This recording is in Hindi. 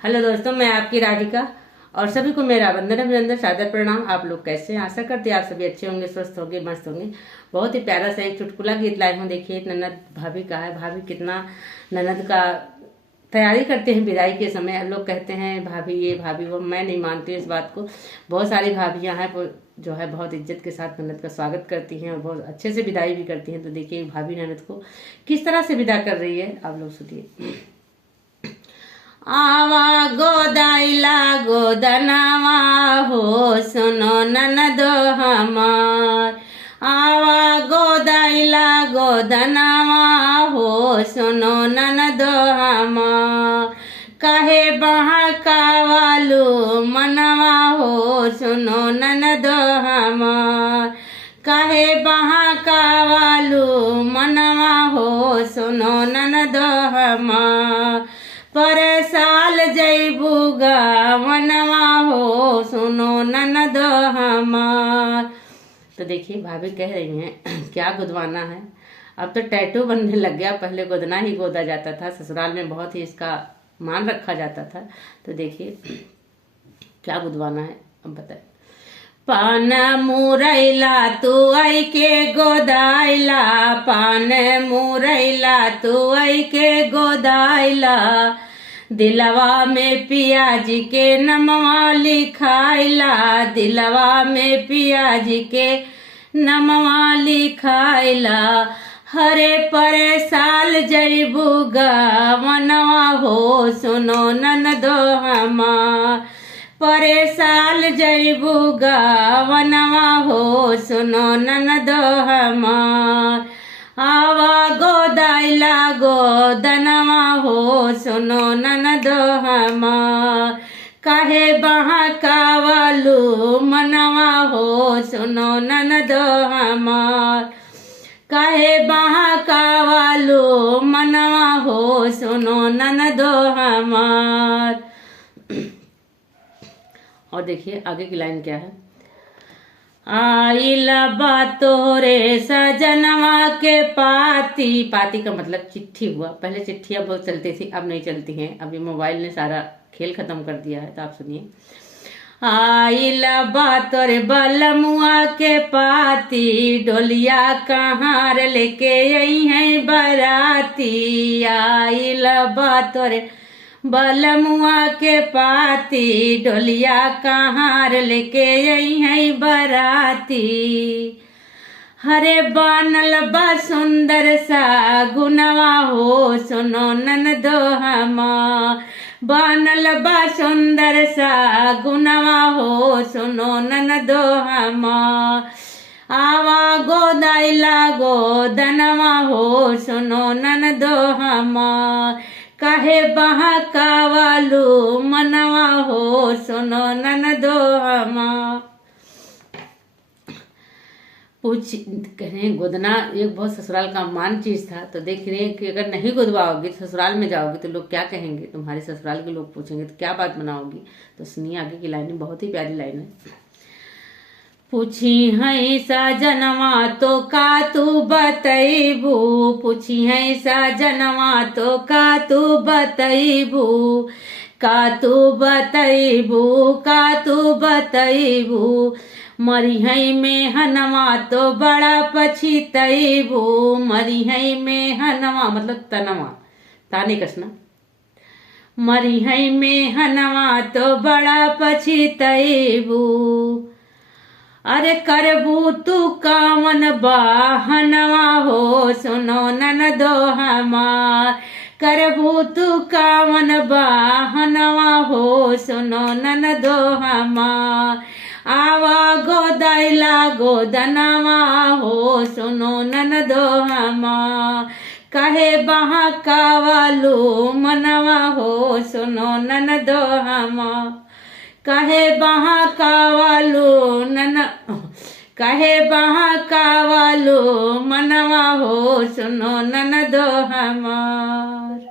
हेलो दोस्तों, मैं आपकी राधिका और सभी को मेरा वंदन अभिनंदन सादर प्रणाम। आप लोग कैसे हैं? आशा करते हैं आप सभी अच्छे होंगे, स्वस्थ होंगे, मस्त होंगे। बहुत ही प्यारा सा एक चुटकुला गीत लाई हूँ। देखिए, एक ननद भाभी का है। भाभी कितना ननद का तैयारी करते हैं विदाई के समय। लोग कहते हैं भाभी ये भाभी वो, मैं नहीं मानती इस बात को। बहुत सारी भाभियां हैं वो जो है बहुत इज्जत के साथ ननद का स्वागत करती हैं और बहुत अच्छे से विदाई भी करती हैं। तो देखिए भाभी ननद को किस तरह से विदा कर रही है, आप लोग सुनिए। आवा गोदाइला गोदनावा हो, सुनो ननदो हमार। आवा गोदाइला गोदनावा हो, सुनो ननदो हमार। कहे बहकावालू मनवा हो, सुनो ननदो हमार। कहे बहकावालू मनवा हो, सुनो ननदो हमार। पर साल जैबूगा मनवा हो, सुनो ननद हमार। तो देखिए भाभी कह रही हैं क्या गुदवाना है। अब तो टैटू बनने लग गया, पहले गोदना ही गोदा जाता था। ससुराल में बहुत ही इसका मान रखा जाता था। तो देखिए क्या गुदवाना है, अब बताए। पान मुरैला तू आई के गोदाइला, पान मुरैला तू आई के गोदाइला। दिलवा में पियाजी के नमवा लिखाइला, दिलवा में पियाजी के नमवा लिखाइला। हरे परे साल जैबूगा मनवा हो, सुनो ननदो हमार। परे साल जैबूगा वनवा हो, सुनो ननदो हमार। आवा गोदाइला गोदनवा हो, सुनो ननदो हमार। कहे बहकावालू मनवा हो, सुनो ननदो हमार। कहे बहकावालू मनवा हो, सुनो ननदो हमार। और देखिए आगे की लाइन क्या है। आइला बातोरे सजनवा के पाती, पाती का मतलब चिट्ठी हुआ। पहले चिट्ठियां बहुत चलती थी, अब नहीं चलती हैं। अभी मोबाइल ने सारा खेल खत्म कर दिया है। तो आप सुनिए। आइला बातोरे बलमुआ के पाती, डोलिया कहाँ लेके आई है बराती। आइला बातोरे बलमुआ के पाती, डोलिया कहाँ लेके आई है बराती। हरे बनल बा सुंदर सा गुनवा हो, सुनो ननदो हमार। बनल बा सुंदर सा गुनवा हो, सुनो ननदो हमार। आवा गोदाइला गोदनवा हो, सुनो ननदो हमार। कहे बहकावालू मनवा हो, सुनो ननदो हमार। पूछ कहें गोदना एक बहुत ससुराल का मान चीज था। तो देख रहे हैं कि अगर नहीं गोदवाओगी तो ससुराल में जाओगी तो लोग क्या कहेंगे, तुम्हारे ससुराल के लोग पूछेंगे तो क्या बात बनाओगी। तो सुनिए आगे की लाइन, बहुत ही प्यारी लाइन है। पूछी है सजनवा तो का तू बतैबू, पूछी है सजनवा तो का तू बतैबू। का तू बतैबू, का तू बतैबू। मरी है में हनवा तो बड़ा पछितैबू। मरी है में हनवा मतलब तनवा, ताने कसना। मरी है में हनवा तो बड़ा पछितैबू। अरे करबू तू कामन बाहनवा हो, सुनो ननदो हमार। करबू तू कामन बाहनवा हो, सुनो ननदो हमार। आवा गोदाइला गोदनवा हो, सुनो ननदो हमार। कहे बहकावालू मनवा हो, सुनो ननदो हमार। कहे बहकावालू कहे बहकावालू मनवा हो, सुनो ननदो हमार।